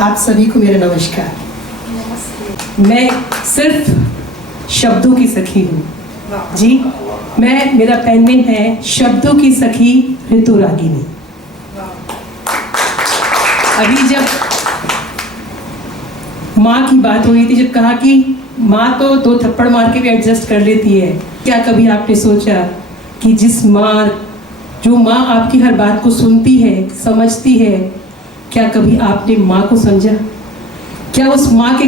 आप सभी को मेरा नमस्कार। मैं सिर्फ शब्दों की सखी हूँ जी। मेरा पेन नेम है शब्दों की सखी ऋतु रागिनी। अभी जब माँ की बात हो रही थी, जब कहा कि माँ तो 2 थप्पड़ मार के भी एडजस्ट कर लेती है, क्या कभी आपने सोचा कि जो माँ आपकी हर बात को सुनती है, समझती है, क्या कभी आपने माँ को समझा? क्या उस माँ के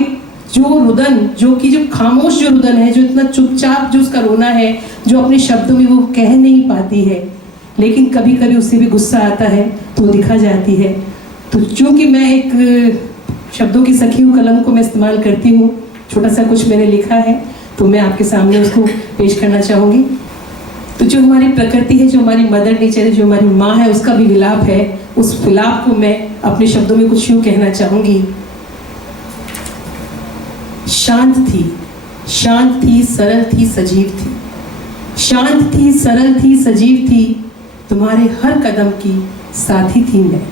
जो रुदन, जो खामोश जो रुदन है, जो इतना चुपचाप जो उसका रोना है, जो अपने शब्दों में वो कह नहीं पाती है, लेकिन कभी कभी उससे भी गुस्सा आता है तो दिखा जाती है। तो चूंकि मैं एक शब्दों की सखी हूँ, कलम को मैं इस्तेमाल करती हूँ, छोटा सा कुछ मैंने लिखा है तो मैं आपके सामने उसको पेश करना चाहूँगी। तो जो हमारी प्रकृति है, जो हमारी मदर नेचर है, जो हमारी माँ है, उसका भी विलाप है। उस विलाप को मैं अपने शब्दों में कुछ यूँ कहना चाहूँगी। शांत थी, सरल थी, सजीव थी। शांत थी, सरल थी, सजीव थी, तुम्हारे हर कदम की साथी थी मैं।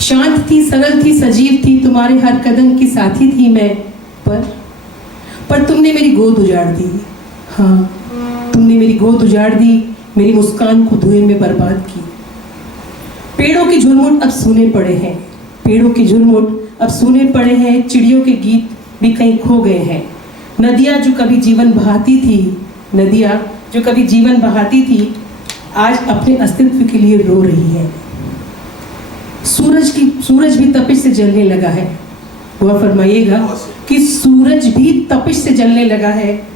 शांत थी, सरल थी, सजीव थी, तुम्हारे हर कदम की साथी थी मैं। पर तुमने मेरी गोद उजाड़ दी। हाँ, तुमने मेरी गोद उजाड़ दी, मेरी मुस्कान को धुएं में बर्बाद की। पेड़ों के झुरमुट अब सूने पड़े हैं, पेड़ों के झुरमुट अब सूने पड़े हैं, चिड़ियों के गीत भी कहीं खो गए हैं। नदियाँ जो कभी जीवन बहाती थी, आज अपने अस्तित्व के लिए रो रही है। सूरज भी तपिश से जलने लगा है। गौर फरमाइएगा कि सूरज भी तपिश से जलने लगा है,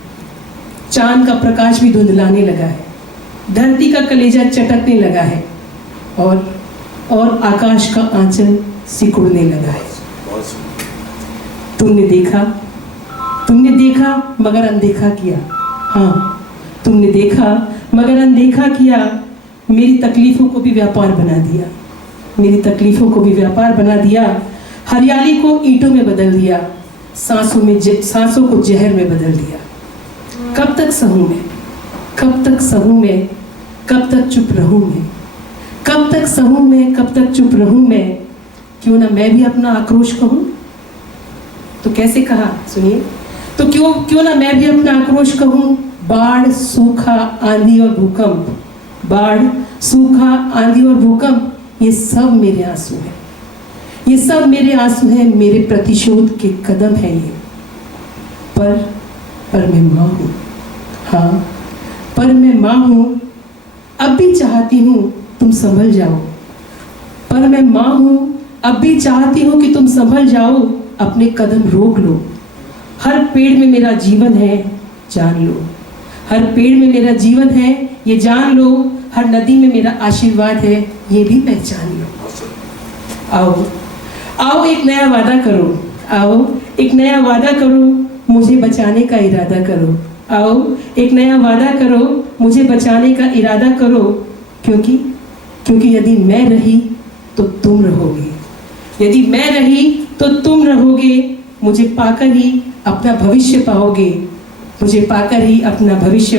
चांद का प्रकाश भी धुंधलाने लगा है, धरती का कलेजा चटकने लगा है, और आकाश का आंचल सिकुड़ने लगा है। तुमने देखा मगर अनदेखा किया। हाँ, तुमने देखा मगर अनदेखा किया, मेरी तकलीफों को भी व्यापार बना दिया, हरियाली को ईंटों में बदल दिया, सांसों को जहर में बदल दिया। कब तक सहूं मैं, कब तक चुप रहूं मैं, क्यों ना मैं भी अपना आक्रोश कहूं। तो कैसे कहा, सुनिए। तो क्यों ना मैं भी अपना आक्रोश कहूं। बाढ़, सूखा, आंधी और भूकंप, ये सब मेरे आंसू हैं, मेरे प्रतिशोध के कदम है ये। पर मैं माँ हूँ। हाँ, पर मैं माँ हूँ, अब भी चाहती हूँ तुम संभल जाओ। पर मैं माँ हूँ, अब भी चाहती हूँ कि तुम संभल जाओ, अपने कदम रोक लो। हर पेड़ में मेरा जीवन है, जान लो। हर पेड़ में मेरा जीवन है, ये जान लो। हर नदी में मेरा आशीर्वाद है, ये भी पहचान लो। आओ एक नया वादा करो, मुझे बचाने का इरादा करो। आओ एक नया वादा करो, मुझे बचाने का इरादा करो, क्योंकि यदि मैं रही तो तुम रहोगे। यदि मैं रही तो तुम रहोगे, मुझे पाकर ही अपना भविष्य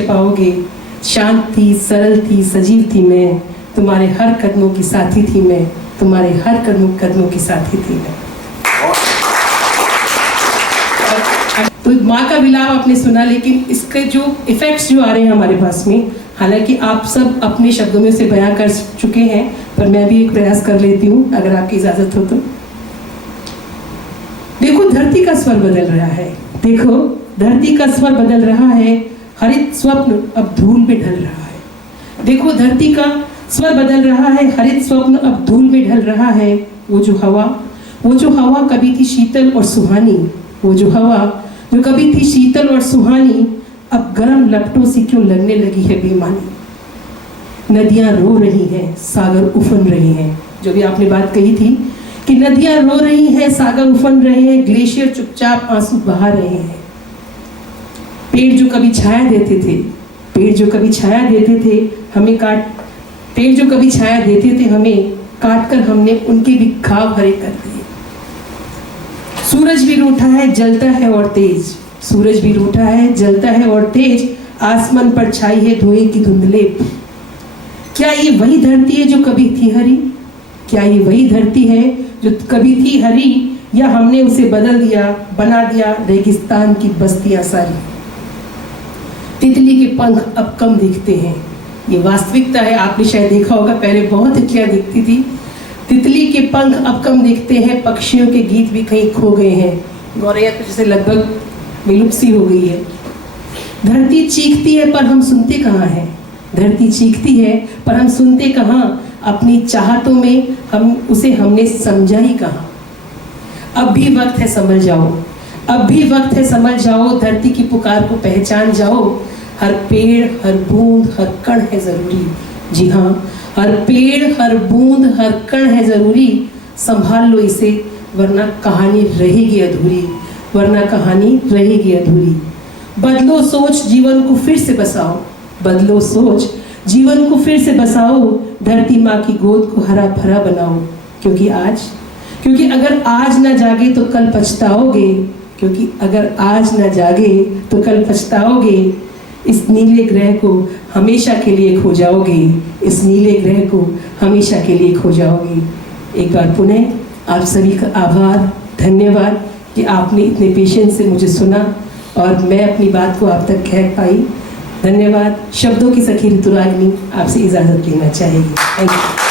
पाओगे। शांत थी, सरल थी, सजीव थी मैं, तुम्हारे हर कदमों की साथी थी मैं, तुम्हारे हर कदमों की साथी थी मैं। तो माँ का विलाप आपने सुना, लेकिन इसके जो इफेक्ट्स जो आ रहे हैं हमारे पास में, हालांकि आप सब अपने शब्दों में से बयां कर चुके हैं, पर मैं भी एक प्रयास कर लेती हूँ, अगर आपकी इजाजत हो तो। देखो, धरती का स्वर बदल रहा है, हरित स्वप्न अब धूल में ढल रहा है। देखो, धरती का स्वर बदल रहा है, हरित स्वप्न अब धूल में ढल रहा है। वो जो हवा कभी थी शीतल और सुहानी, अब गर्म लपटों से क्यों लगने लगी है बेईमानी। नदियां रो रही हैं, सागर उफन रहे हैं। जो भी आपने बात कही थी कि नदियां रो रही हैं, सागर उफन रहे हैं, ग्लेशियर चुपचाप आंसू बहा रहे हैं। पेड़ जो कभी छाया देते थे हमें काट कर हमने उनके भी घाव हरे कर दिए। सूरज भी रूठा है, जलता है और तेज, आसमान पर छाई है धुएं की धुंधलेप। क्या ये वही धरती है जो कभी थी हरी? या हमने उसे बदल दिया, बना दिया रेगिस्तान की बस्तियां सारी। तितली के पंख अब कम दिखते हैं, ये वास्तविकता है। आपने शायद देखा होगा पहले बहुत तितलियां दिखती थी, तितली के पंख अब कम दिखते हैं, पक्षियों के गीत भी कहीं खो गए हैं, गौरैया तो जैसे लगभग विलुप्त सी हो गई है। धरती चीखती है पर हम सुनते कहाँ हैं, धरती चीखती है पर हम सुनते कहाँ, अपनी चाहतों में हमने समझा ही कहाँ। अब भी वक्त है समझ जाओ, अब भी वक्त है समझ जाओ, धरती की पुकार को पहचान जाओ। हर पेड़ हर बूंद हर कण है ज़रूरी, जी हाँ, हर पेड़ हर बूंद हर कण है ज़रूरी। संभाल लो इसे वरना कहानी रहेगी अधूरी, वरना कहानी रहेगी अधूरी। बदलो सोच जीवन को फिर से बसाओ, बदलो सोच जीवन को फिर से बसाओ, धरती माँ की गोद को हरा भरा बनाओ। क्योंकि अगर आज ना जागे तो कल पछताओगे, क्योंकि अगर आज ना जागे तो कल पछताओगे। इस नीले ग्रह को हमेशा के लिए खो जाओगे, इस नीले ग्रह को हमेशा के लिए खो जाओगे। एक बार पुनः आप सभी का आभार, धन्यवाद कि आपने इतने पेशेंस से मुझे सुना और मैं अपनी बात को आप तक कह पाई। धन्यवाद। शब्दों की सखी ऋतुरागिनी आपसे इजाज़त लेना चाहेगी। Thank you.